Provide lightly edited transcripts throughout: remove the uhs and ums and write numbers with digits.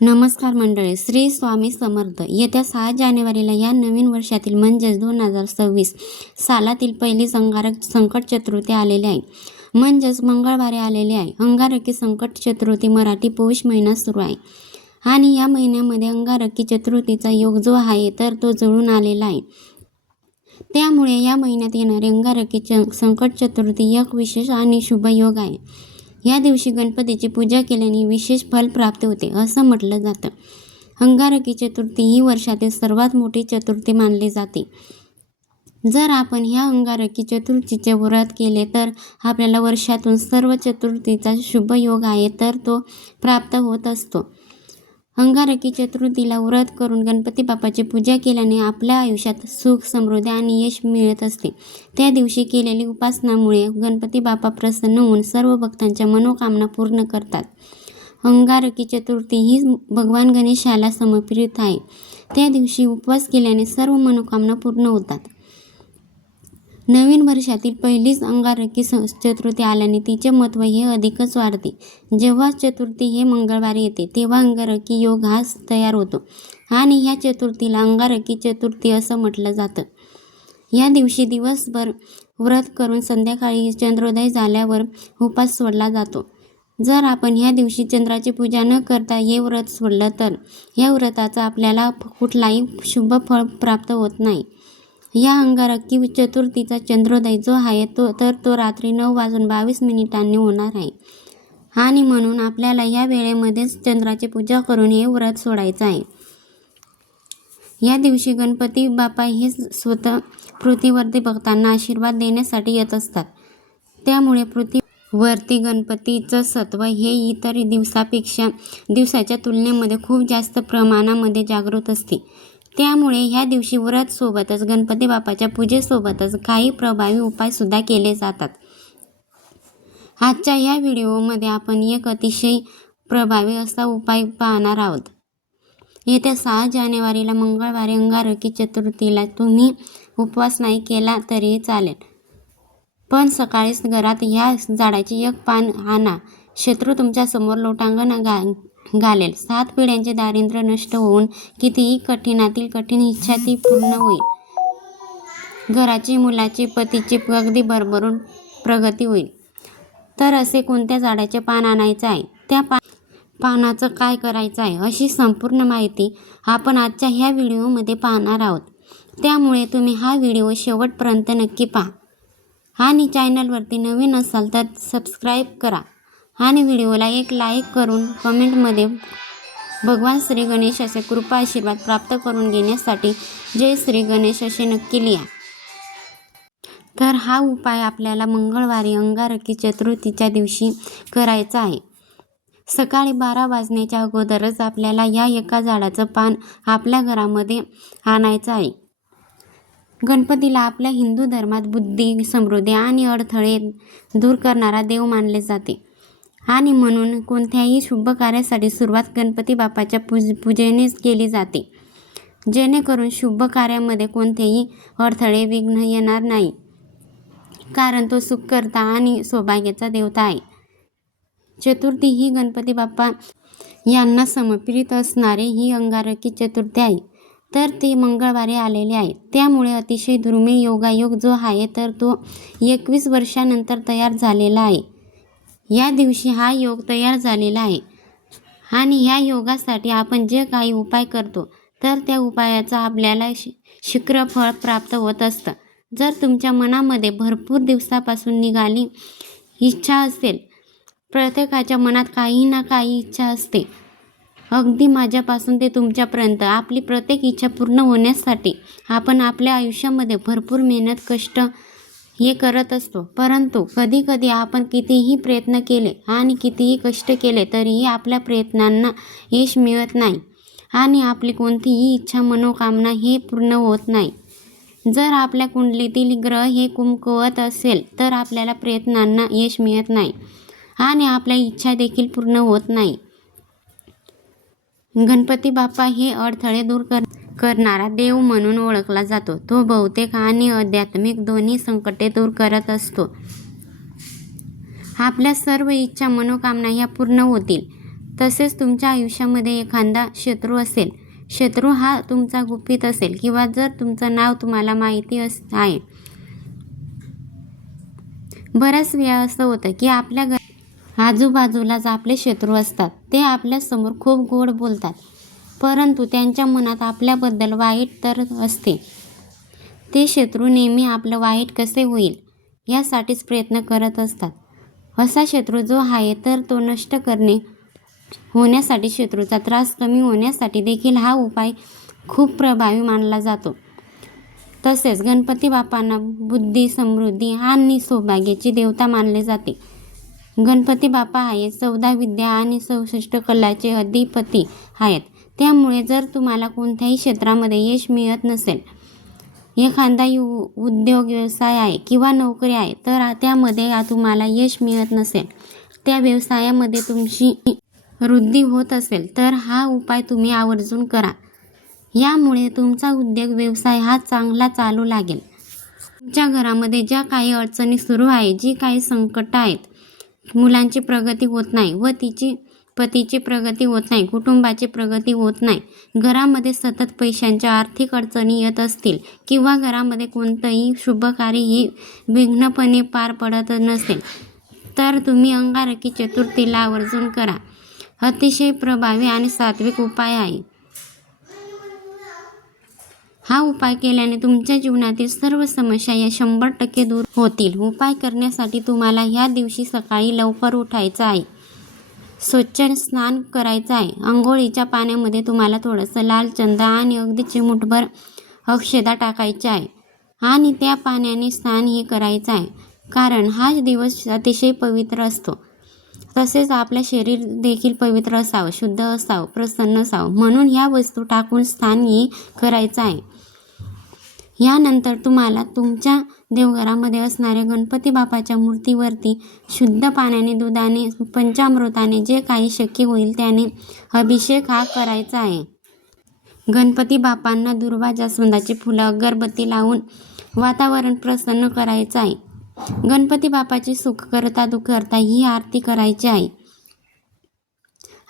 नमस्कार मंडळी, श्री स्वामी समर्थ. येत्या 6 जानेवारीला या नवीन वर्षातील म्हणजेच 2026 सालातील पहिली अंगारक संकट चतुर्थी आलेली आहे. म्हणजेच मंगळवारी आलेली आहे. अंगारकी संकट चतुर्थी मराठी पौष महिना सुरू आहे आणि या महिन्यामध्ये अंगारकी चतुर्थीचा योग जो आहे तर तो जुळून आलेला आहे. त्यामुळे या महिन्यात येणारी अंगारकी संकट चतुर्थी एक विशेष आणि शुभ योग आहे. या दिवशी गणपतीची पूजा केल्याने विशेष फल प्राप्त होते असं म्हटलं जातं. अंगारकी चतुर्थी ही वर्षातील सर्वात मोठी चतुर्थी मानली जाते. जर आपण ह्या अंगारकी चतुर्थीचे व्रत केले तर आपल्याला वर्षातून सर्व चतुर्थीचा शुभ योग आहे तर तो प्राप्त होत असतो. अंगारकी चतुर्थीला व्रत करून गणपती बाप्पाची पूजा केल्याने आपल्या आयुष्यात सुख, समृद्धी आणि यश मिळत असते. त्या दिवशी केलेली उपासनामुळे गणपती बाप्पा प्रसन्न होऊन सर्व भक्तांच्या मनोकामना पूर्ण करतात. अंगारकी चतुर्थी ही भगवान गणेशाला समर्पित आहे. त्या दिवशी उपवास केल्याने सर्व मनोकामना पूर्ण होतात. नवीन वर्षातील पहिलीच अंगारकी चतुर्थी आल्याने तिचे महत्त्व हे अधिकच वाढते. जेव्हा चतुर्थी हे मंगळवारी येते तेव्हा अंगारकी योग हा तयार होतो आणि ह्या चतुर्थीला अंगारकी चतुर्थी असं म्हटलं जातं. या दिवशी दिवसभर व्रत करून संध्याकाळी चंद्रोदय झाल्यावर उपास सोडला जातो. जर आपण ह्या दिवशी चंद्राची पूजा न करता हे व्रत सोडलं तर या व्रताचा आपल्याला कुठलाही शुभ फळ प्राप्त होत नाही. या अंगारकी चतुर्थीचा चंद्रोदय जो आहे तो रात्री 9:22 होणार आहे आणि म्हणून आपल्याला या वेळेमध्येच चंद्राची पूजा करून हे व्रत सोडायचं आहे. या दिवशी गणपती बाप्पा हे स्वतः पृथ्वीवरती भक्तांना आशीर्वाद देण्यासाठी येत असतात. त्यामुळे पृथ्वीवरती गणपतीचं सत्व हे इतर दिवसाच्या तुलनेमध्ये खूप जास्त प्रमाणामध्ये जागृत असते. त्यामुळे ह्या दिवशी व्रत सोबतच गणपती बाप्पाच्या पूजेसोबतच काही प्रभावी उपायसुद्धा केले जातात. आजच्या या व्हिडिओमध्ये आपण एक अतिशय प्रभावी असा उपाय पाहणार आहोत. येत्या 6 जानेवारीला मंगळवारी अंगारकी चतुर्थीला तुम्ही उपवास नाही केला तरीही चालेल, पण सकाळीच घरात ह्या झाडाचे एक पान आणा. शत्रू तुमच्यासमोर लोटांगण घालेल. 7 पिढ्यांचे दारिद्र्य नष्ट होऊन कितीही कठीणातील कठीण इच्छा ती पूर्ण होईल. घराची, मुलाची, पतीची अगदी भरभरून प्रगती होईल. तर असे कोणत्या झाडाचे पान आणायचं आहे, त्या पानाचं काय करायचं आहे अशी संपूर्ण माहिती आपण आजच्या ह्या व्हिडिओमध्ये पाहणार आहोत. त्यामुळे तुम्ही हा व्हिडिओ शेवटपर्यंत नक्की पहा आणि चॅनलवरती नवीन असाल तर सबस्क्राईब करा आणि व्हिडिओला एक लाईक करून कमेंटमध्ये भगवान श्री गणेशाचे कृपा आशीर्वाद प्राप्त करून घेण्यासाठी जय श्री गणेश असे नक्की लिहा. तर हा उपाय आपल्याला मंगळवारी अंगारकी चतुर्थीच्या दिवशी करायचा आहे. सकाळी 12 वाजण्याच्या अगोदरच आपल्याला या एका झाडाचं पान आपल्या घरामध्ये आणायचं आहे. गणपतीला आपल्या हिंदू धर्मात बुद्धी, समृद्धी आणि अडथळे दूर करणारा देव मानले जाते आणि म्हणून कोणत्याही शुभ कार्यासाठी सुरुवात गणपती बाप्पाच्या पूजेनेच केली जाते, जेणेकरून शुभ कार्यामध्ये कोणतेही अडथळे, विघ्न येणार नाही, कारण तो सुखकर्ता आणि सौभाग्याचा देवता आहे. चतुर्थी ही गणपती बाप्पा यांना समर्पित असणारी ही अंगारकी चतुर्थी आहे. तर ते मंगळवारी आलेले आहे. त्यामुळे अतिशय दुर्मिळ योगायोग जो आहे तर तो 21 वर्षानंतर तयार झालेला आहे. या दिवशी हा योग तयार झालेला आहे आणि ह्या योगासाठी आपण जे काही उपाय करतो तर त्या उपायाचा आपल्याला शीघ्र फळ प्राप्त होत असतं. जर तुमच्या मनामध्ये भरपूर दिवसापासून निघाली इच्छा असेल, प्रत्येकाच्या मनात काही ना काही इच्छा असते, अगदी माझ्यापासून ते तुमच्यापर्यंत आपली प्रत्येक इच्छा पूर्ण होण्यासाठी आपण आपल्या आयुष्यामध्ये भरपूर मेहनत, कष्ट हे करत असतो. परंतु कधीकधी आपण कितीही प्रयत्न केले आणि कितीही कष्ट केले तरीही आपल्या प्रयत्नांना यश मिळत नाही आणि आपली कोणतीही इच्छा, मनोकामना हे पूर्ण होत नाही. जर आपल्या कुंडलीतील ग्रह हे कमकुवत असेल तर आपल्याला प्रयत्नांना यश मिळत नाही आणि आपल्या इच्छा देखील पूर्ण होत नाही. गणपती बाप्पा हे अडथळे दूर करणारा देव म्हणून ओळखला जातो. तो भौतिक आणि आध्यात्मिक दोन्ही संकटे दूर करत असतो. आपल्या सर्व इच्छा, मनोकामना ह्या पूर्ण होतील. तसेच तुमच्या आयुष्यामध्ये एखादा शत्रू असेल, शत्रू हा तुमचा गुपित असेल किंवा जर तुमचं नाव तुम्हाला माहिती आहे. बऱ्याच वेळा असं होतं की आपल्या आजूबाजूलाच आपले शत्रू असतात. ते आपल्यासमोर खूप गोड बोलतात, परंतु त्यांच्या मनात आपल्याबद्दल वाईट तर असते. ते शत्रू नेहमी आपलं वाईट कसे होईल यासाठीच प्रयत्न करत असतात. असा शत्रू जो आहे तर तो नष्ट होण्यासाठी, शत्रूचा त्रास कमी होण्यासाठी देखील हा उपाय खूप प्रभावी मानला जातो. तसेच गणपती बाप्पांना बुद्धी, समृद्धी आणि सौभाग्याची देवता मानले जाते. गणपती बाप्पा हे 14 विद्या आणि 66 कलाचे अधिपती आहेत. त्यामुळे जर तुम्हाला कोणत्याही क्षेत्रामध्ये यश मिळत नसेल, एखादा उद्योग, व्यवसाय आहे किंवा नोकरी आहे, तर त्यामध्ये तुम्हाला यश मिळत नसेल, त्या व्यवसायामध्ये तुमची वृद्धी होत असेल, तर हा उपाय तुम्ही आवर्जून करा. यामुळे तुमचा उद्योग, व्यवसाय हा चांगला चालू लागेल. तुमच्या घरामध्ये ज्या काही अडचणी सुरू आहेत, जी काही संकट आहेत, मुलांची प्रगती होत नाही व पतीची प्रगती होत नाही, कुटुंबाची प्रगती होत नाही, घरामध्ये सतत पैशांच्या आर्थिक अडचणी येत असतील किंवा घरामध्ये कोणतंही शुभकार्य हे विघ्नपणे पार पडत नसेल, तर तुम्ही अंगारकी चतुर्थीला आवर्जून करा. अतिशय प्रभावी आणि सात्विक उपाय आहे. हा उपाय केल्याने तुमच्या जीवनातील सर्व समस्या या 100% दूर होतील. उपाय करण्यासाठी तुम्हाला ह्या दिवशी सकाळी लवकर उठायचं आहे, स्वच्छ स्नान करायचं आहे. अंघोळीच्या पाण्यामध्ये तुम्हाला थोडंसं लाल चंदन आणि अगदी चिमूटभर अक्षता टाकायची आहे आणि त्या पाण्याने स्नान हे करायचं आहे, कारण हा दिवस अतिशय पवित्र असतो. तसेच आपले शरीर देखील पवित्र असावं, शुद्ध असावं, प्रसन्न असावं, म्हणून ह्या वस्तू टाकून स्नान हे करायचं आहे. यानंतर तुम्हाला तुमच्या देवघरामध्ये असणाऱ्या गणपती बाप्पाच्या मूर्तीवरती शुद्ध पाण्याने, दुधाने, पंचामृताने जे काही शक्य होईल त्याने अभिषेक हा करायचा आहे. गणपती बाप्पांना दुर्वा, जास्वंदाची फुलं, अगरबत्ती लावून वातावरण प्रसन्न करायचं आहे. गणपती बाप्पाची सुख करता दुखहर्ता ही आरती करायची आहे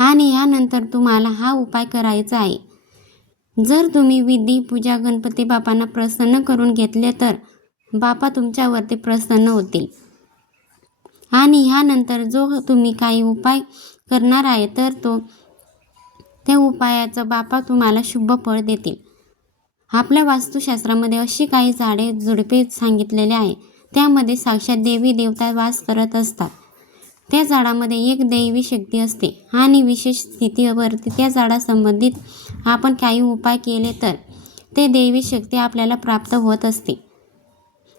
आणि यानंतर तुम्हाला हा उपाय करायचा आहे. जर तुम्ही विधी, पूजा गणपती बाप्पांना प्रसन्न करून घेतले तर बाप्पा तुमच्यावरती प्रसन्न होतील आणि ह्यानंतर जो तुम्ही काही उपाय करणार आहे तर त्या उपायाचं बाप्पा तुम्हाला शुभ फळ देतील. आपल्या वास्तुशास्त्रामध्ये अशी काही झाडे, झुडपे सांगितलेले आहे, त्यामध्ये साक्षात देवी देवता वास करत असतात. त्या झाडामध्ये एक दैवी शक्ती असते आणि विशेष स्थितीवरती त्या झाडासंबंधित आपण काही उपाय केले तर ते दैवी शक्ती आपल्याला प्राप्त होत असते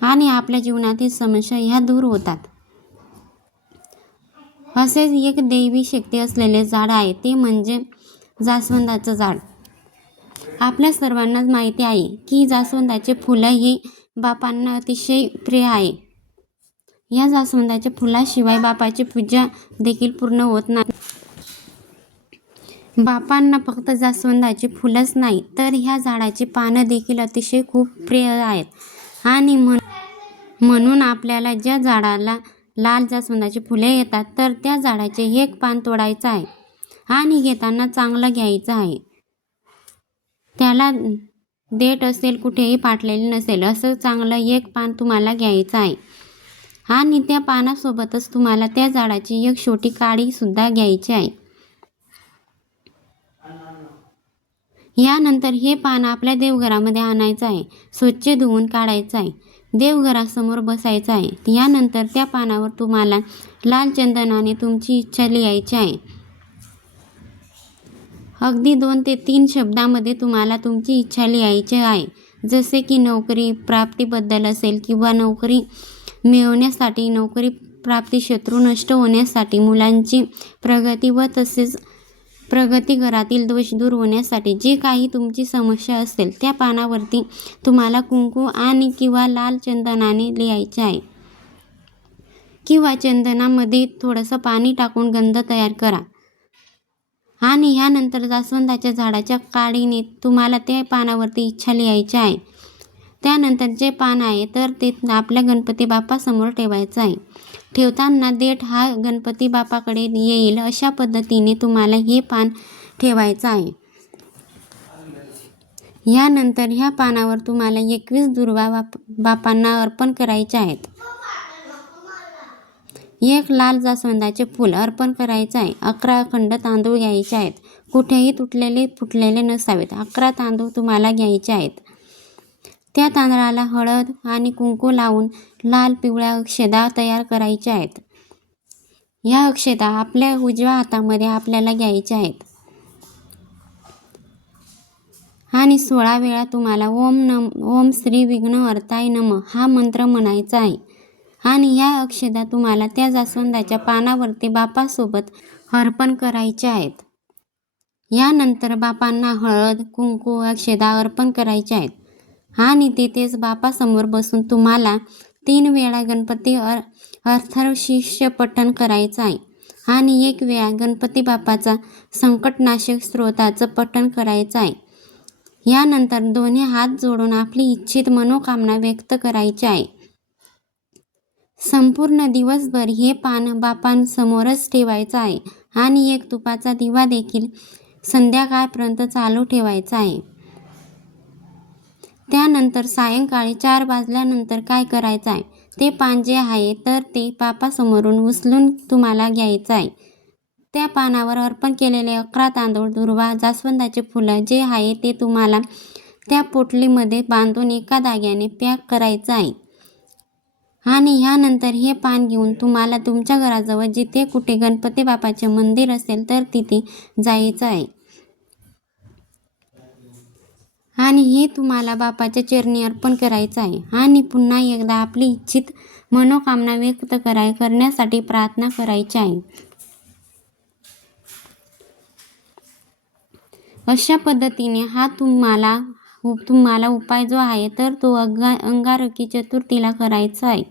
आणि आपल्या जीवनातील समस्या ह्या दूर होतात. असेच एक दैवी शक्ती असलेले झाड आहे, ते म्हणजे जास्वंदाचं झाड. आपल्या सर्वांनाच माहिती आहे की जास्वंदाचे फुलं हे बापांना अतिशय प्रिय आहे. या जास्वंदाच्या फुलाशिवाय बापाची पूजा देखील पूर्ण होत नाही. बापांना फक्त जास्वंदाची फुलंच नाही तर ह्या झाडाची पानं देखील अतिशय खूप प्रिय आहेत आणि म्हणून आपल्याला ज्या झाडाला लाल जास्वंदाची फुले येतात तर त्या झाडाचे एक पान तोडायचं आहे आणि घेताना चांगलं घ्यायचं आहे. त्याला देठ असेल, कुठेही फाटलेले नसेल, असं चांगलं एक पान तुम्हाला घ्यायचं आहे आणि त्या पानासोबतच तुम्हाला त्या झाडाची एक छोटी काडी सुद्धा घ्यायची आहे. यानंतर हे पान आपल्या देवघरामध्ये आणायचं आहे, स्वच्छ धुवून काढायचं आहे, देवघरासमोर बसायचं आहे. यानंतर त्या पानावर तुम्हाला लाल चंदनाने तुमची इच्छा लिहायची आहे. अगदी 2 ते 3 शब्दामध्ये तुम्हाला तुमची इच्छा लिहायची आहे, जसे की नोकरी प्राप्तीबद्दल असेल किंवा नोकरी मिळवण्यासाठी, नोकरी प्राप्ती, शत्रू नष्ट होण्यासाठी, मुलांची प्रगती व तसेच प्रगती, घरातील दोष दूर होण्यासाठी जी काही तुमची समस्या असेल त्या पानावरती तुम्हाला कुंकू आणि किंवा लाल चंदनाने लिहायचे आहे किंवा चंदनामध्ये थोडंसं पाणी टाकून गंध तयार करा आणि ह्यानंतर जास्वंदाच्या झाडाच्या काडीने तुम्हाला त्या पानावरती इच्छा लिहायची आहे. त्यानंतर जे पान आहे तर ते आपल्या गणपती बाप्पासमोर ठेवायचं आहे. ठेवताना देठ हा गणपती बापाकडे येईल अशा पद्धतीने तुम्हाला हे पान ठेवायचं आहे. यानंतर ह्या पानावर तुम्हाला 21 दुर्वा बापांना अर्पण करायचे आहेत. 1 लाल जास्वंदाचे फूल अर्पण करायचे आहे. 11 अखंड तांदूळ घ्यायचे आहेत. कुठेही तुटलेले फुटलेले नसावेत. 11 तांदूळ तुम्हाला घ्यायचे आहेत. त्या तांदळाला हळद आणि कुंकू लावून लाल पिवळ्या अक्षता तयार करायच्या आहेत. या अक्षता आपल्या उजव्या हातामध्ये आपल्याला घ्यायच्या आहेत आणि 16 वेळा तुम्हाला ओम श्री विघ्नहर्ताय नमः हा मंत्र म्हणायचा आहे. आणि ह्या अक्षता तुम्हाला त्या जास्वंदाच्या पानावरती बापासोबत अर्पण करायच्या आहेत. यानंतर बापांना हळद कुंकू अक्षता अर्पण करायच्या आहेत आणि तेथेच बापासमोर बसून तुम्हाला 3 वेळा गणपती अथर्वशीर्ष पठण करायचं आहे आणि 1 वेळा गणपती बापाचा संकटनाशक स्तोत्राचं पठण करायचं आहे. यानंतर दोन्ही हात जोडून आपली इच्छित मनोकामना व्यक्त करायची आहे. संपूर्ण दिवसभर हे पान बापांसमोरच ठेवायचं आहे आणि 1 तुपाचा दिवा देखील संध्याकाळपर्यंत चालू ठेवायचा आहे. त्यानंतर सायंकाळी 4 वाजल्यानंतर काय करायचं आहे, ते पान जे आहे तर ते बापासमोरून उचलून तुम्हाला घ्यायचं आहे. त्या पानावर अर्पण केलेले 11 तांदूळ दुर्वा जास्वंदाचे फुलं जे आहे ते तुम्हाला त्या पोटलीमध्ये बांधून एका धाग्याने पॅक करायचं आहे. आणि ह्यानंतर हे पान घेऊन तुम्हाला तुमच्या घराजवळ जिथे कुठे गणपती बापाचे मंदिर असेल तर तिथे जायचं आहे आणि हे तुम्हाला बापाच्या चरणी अर्पण करायचं आहे आणि पुन्हा एकदा आपली इच्छित मनोकामना व्यक्त करण्यासाठी प्रार्थना करायची आहे. अशा पद्धतीने हा तुम्हाला उपाय जो आहे तर तो अंगारकी चतुर्थीला करायचा आहे.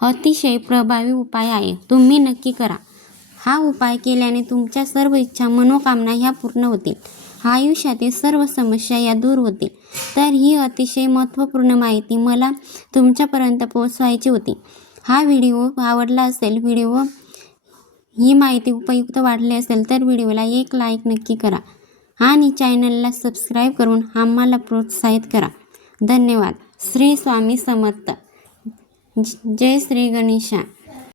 अतिशय प्रभावी उपाय आहे. तुम्ही नक्की करा. हा उपाय केल्याने तुमच्या सर्व इच्छा मनोकामना ह्या पूर्ण होतील. आयुष्यातील सर्व समस्या या दूर होतील. तर ही अतिशय महत्त्वपूर्ण माहिती मला तुमच्यापर्यंत पोहोचवायची होती. हा व्हिडिओ आवडला असेल, ही माहिती उपयुक्त वाटली असेल तर व्हिडिओला 1 लाईक नक्की करा आणि चॅनलला सबस्क्राईब करून आम्हाला प्रोत्साहित करा. धन्यवाद. श्री स्वामी समर्थ. जय श्री गणेशा.